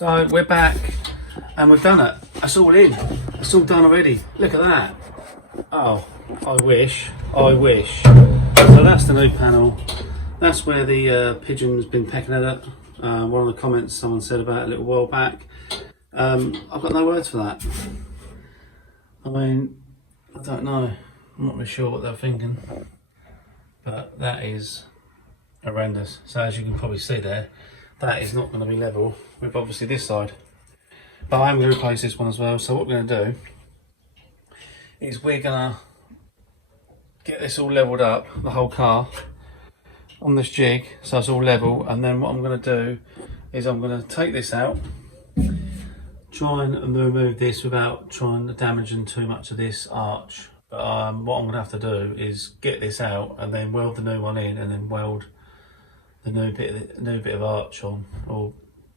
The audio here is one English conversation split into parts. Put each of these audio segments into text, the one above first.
So we're back and we've done it. It's all in. It's all done already. Look at that. Oh, I wish. So that's the new panel. That's where the pigeon's been pecking at it. One of the comments someone said about it a little while back. I've got no words for that. I mean, I don't know. I'm not really sure what they're thinking. But that is horrendous. So as you can probably see there, that is not going to be level with obviously this side. But I am going to replace this one as well. So what we're going to do is we're going to get this all leveled up, the whole car, on this jig, so it's all level. And then what I'm going to do is I'm going to take this out, try and remove this without trying to damage too much of this arch. But what I'm going to have to do is get this out and then weld the new one in, and then weld the new bit of arch on, or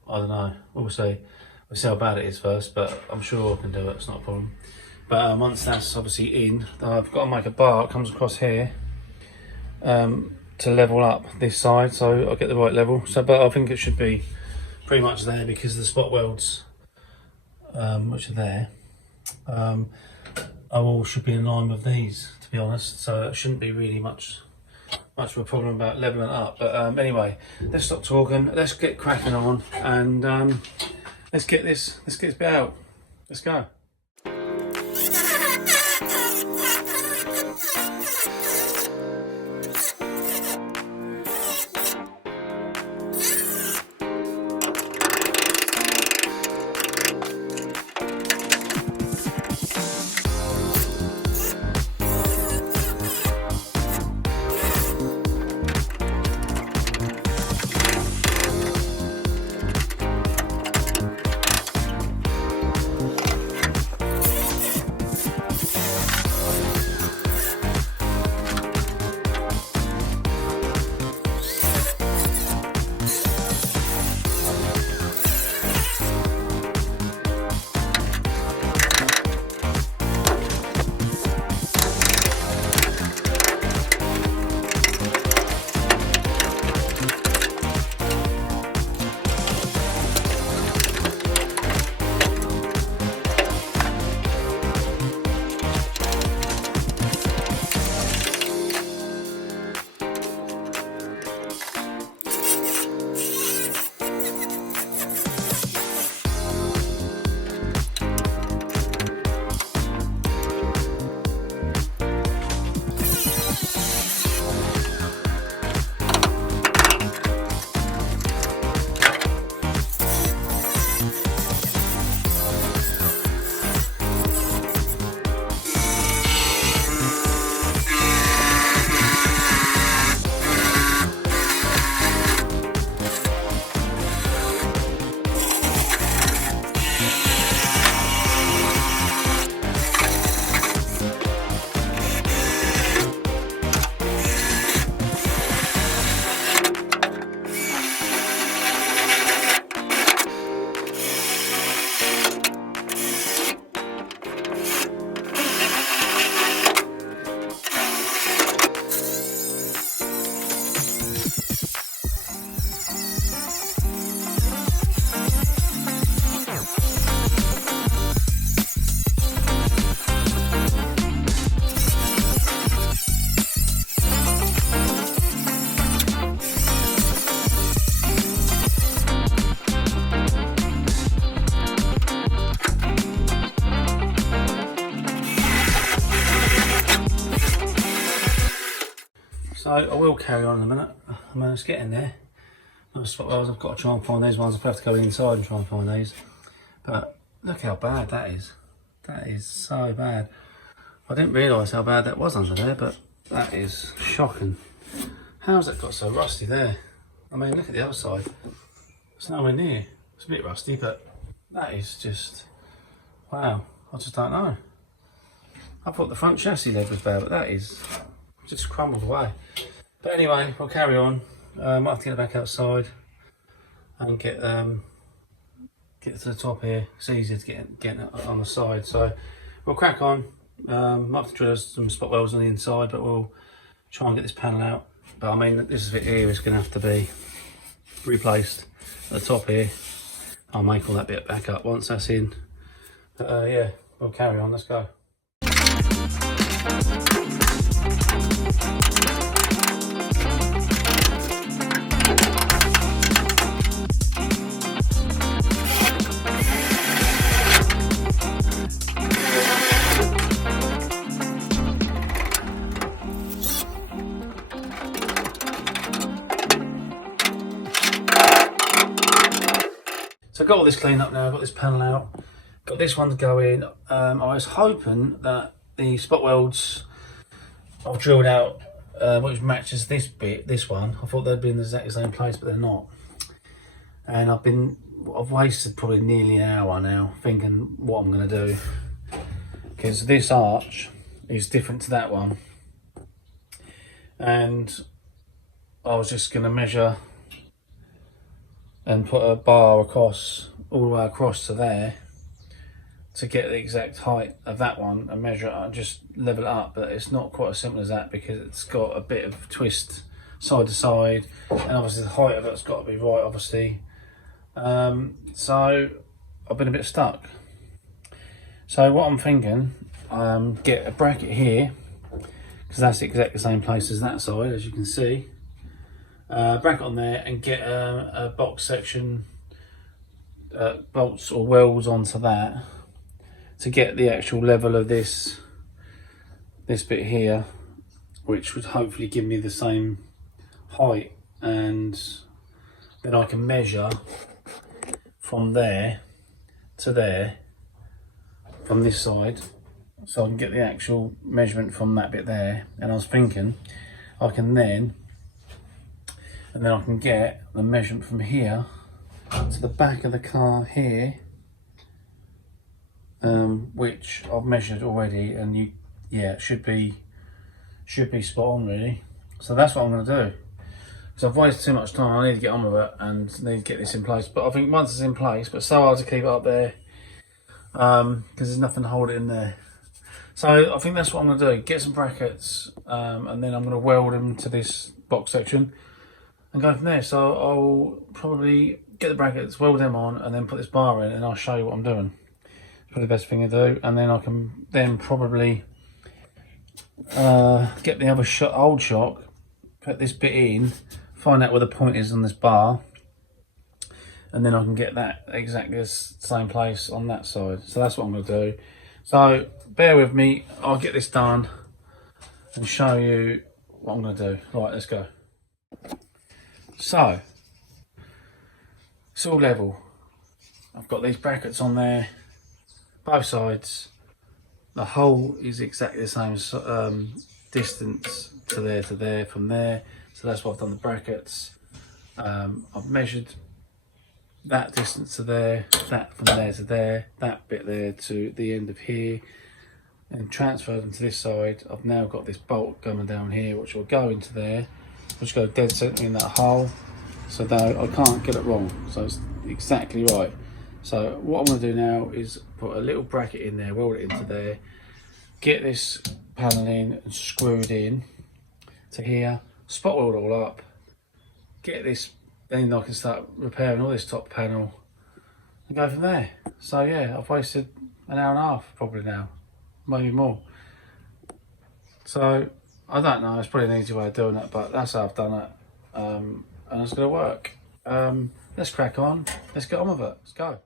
I don't know. We'll see how bad it is first, but I'm sure I can do it. It's not a problem. But once that's obviously in, I've got to make a bar. It comes across here to level up this side, so I'll get the right level. So, but I think it should be pretty much there because the spot welds, which are there, all should be in line with these, to be honest. So it shouldn't be really much of a problem about leveling it up. But anyway, let's stop talking. Let's get cracking on, and let's get this bit out. Let's go. So I will carry on in a minute. I mean, it's getting there. Those spot welds, I've got to try and find these ones. I'll have to go inside and try and find these. But look how bad that is. That is so bad. I didn't realise how bad that was under there, but that is shocking. How's it got so rusty there? I mean, look at the other side. It's nowhere near. It's a bit rusty, but that is just, wow. I just don't know. I thought the front chassis leg was bad, but that is just crumbled away. But anyway, we'll carry on. I might have to get it back outside and get to the top here. It's easier to get it on the side. So we'll crack on. Might have to drill some spot welds on the inside, but we'll try and get this panel out. But I mean, this bit here is going to have to be replaced at the top here. I'll make all that bit back up once that's in. But yeah, we'll carry on, let's go. So I've got all this cleaned up now, I've got this panel out, got this one to go in. I was hoping that the spot welds I've drilled out, which matches this bit, this one, I thought they'd be in the exact same place, but they're not. And I've wasted probably nearly an hour now thinking what I'm going to do, because this arch is different to that one, and I was just going to measure and put a bar across, all the way across to there, to get the exact height of that one and measure it and just level it up. But it's not quite as simple as that, because it's got a bit of twist side to side, and obviously the height of it's got to be right, obviously. So I've been a bit stuck. So what I'm thinking, get a bracket here, because that's exactly the same place as that side, as you can see. Bracket on there, and get a box section, bolts or welds onto that, to get the actual level of this bit here, which would hopefully give me the same height, and then I can measure from there to there from this side, so I can get the actual measurement from that bit there. And I was thinking I can then get the measurement from here to the back of the car here, which I've measured already, and it should be spot on really. So that's what I'm going to do, because I've wasted too much time. I need to get on with it and need to get this in place. But I think once it's in place, but it's so hard to keep it up there, because there's nothing to hold it in there. So I think that's what I'm going to do, get some brackets, and then I'm going to weld them to this box section and go from there. So I'll probably get the brackets, weld them on, and then put this bar in, and I'll show you what I'm doing. It's probably the best thing to do. And then I can then probably get the other old shock, put this bit in, find out where the point is on this bar, and then I can get that exactly the same place on that side. So that's what I'm going to do. So bear with me, I'll get this done and show you what I'm going to do. Right, let's go. So it's all level. I've got these brackets on there, both sides. The hole is exactly the same distance to there from there. So that's why I've done the brackets. I've measured that distance to there, that from there to there, that bit there to the end of here, and transferred them to this side. I've now got this bolt coming down here, which will go into there, which go dead center in that hole, so that I can't get it wrong. So it's exactly right. So what I'm going to do now is put a little bracket in there, weld it into there, get this panel in and screwed in to here, spot weld it all up, get this, then I can start repairing all this top panel and go from there. So yeah, I've wasted an hour and a half probably now, maybe more. So I don't know, it's probably an easy way of doing it, but that's how I've done it, and it's going to work. Let's crack on, let's get on with it, let's go.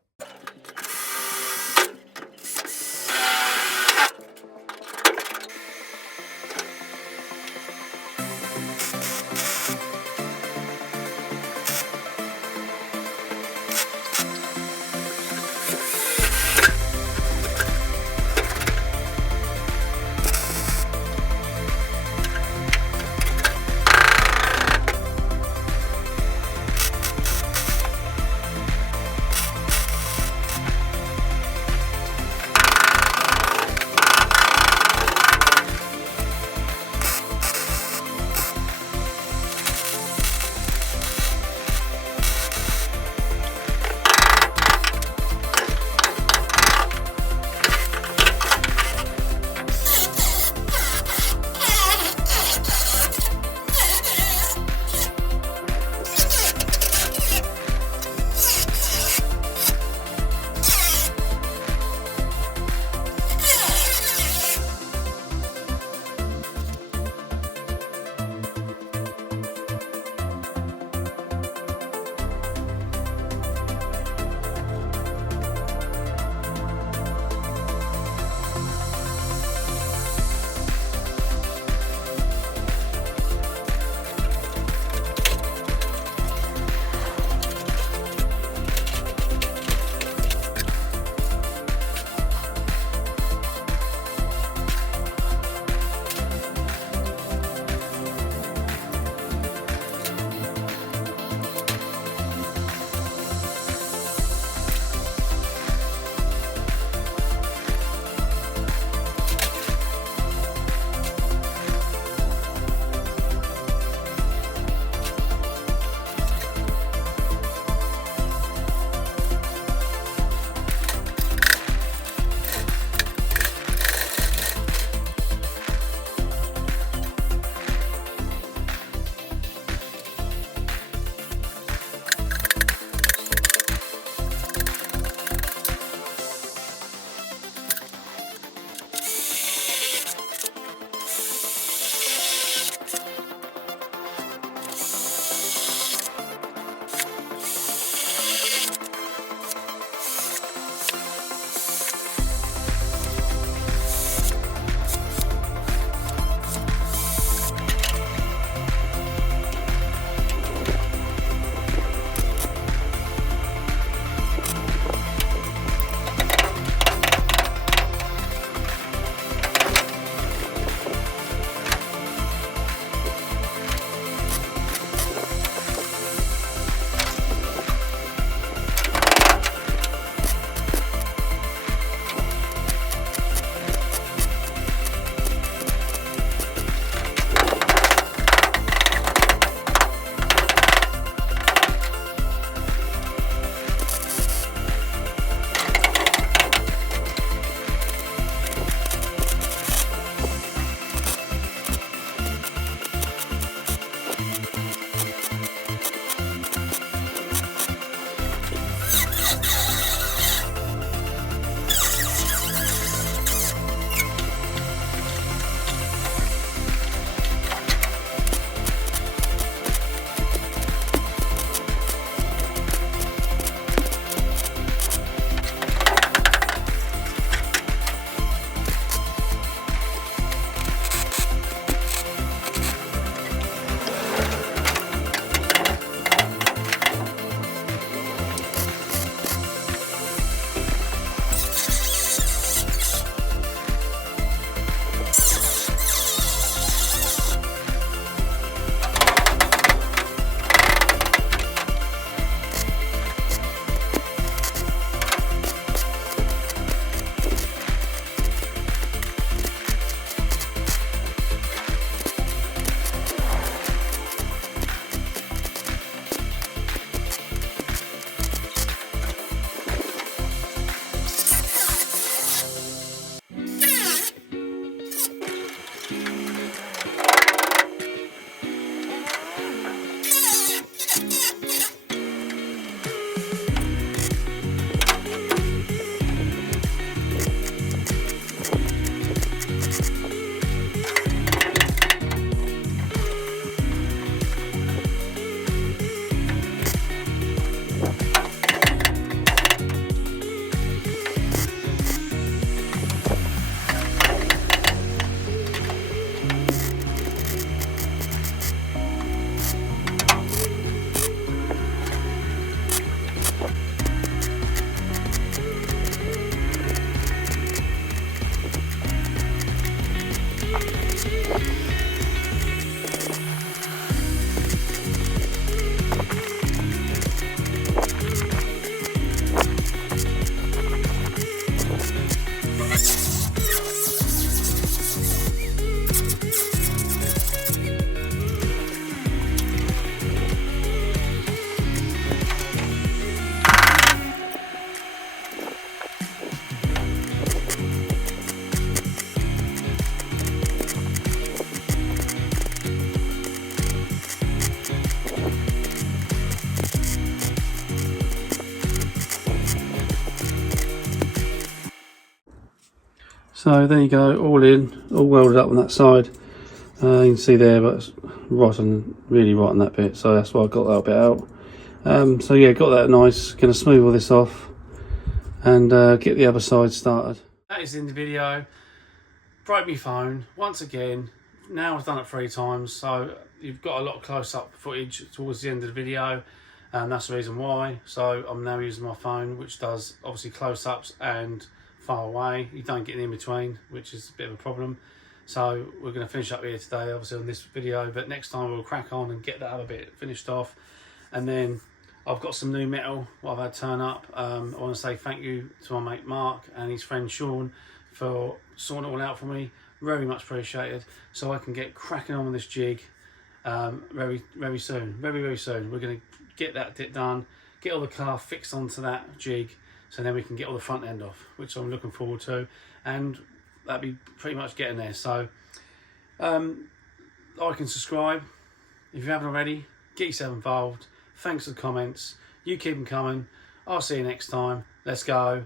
So there you go, all in, all welded up on that side. You can see there, but it's rotten, really rotten that bit, so that's why I got that bit out. So yeah, got that nice. Going to smooth all this off and get the other side started. That is in the video. Broke my phone once again. Now I've done it 3 times, so you've got a lot of close-up footage towards the end of the video, and that's the reason why. So I'm now using my phone, which does obviously close-ups and far away. You don't get in between, which is a bit of a problem. So we're going to finish up here today, obviously on this video, but next time we'll crack on and get that other bit finished off. And then I've got some new metal what I've had turn up. I want to say thank you to my mate Mark and his friend Sean for sorting it all out for me. Very much appreciated. So I can get cracking on with this jig very soon. Very soon. We're going to get that bit done, get all the car fixed onto that jig, so then we can get all the front end off, which I'm looking forward to, and that'll be pretty much getting there. So like and subscribe if you haven't already. Get yourself involved. Thanks for the comments. You keep them coming. I'll see you next time. Let's go.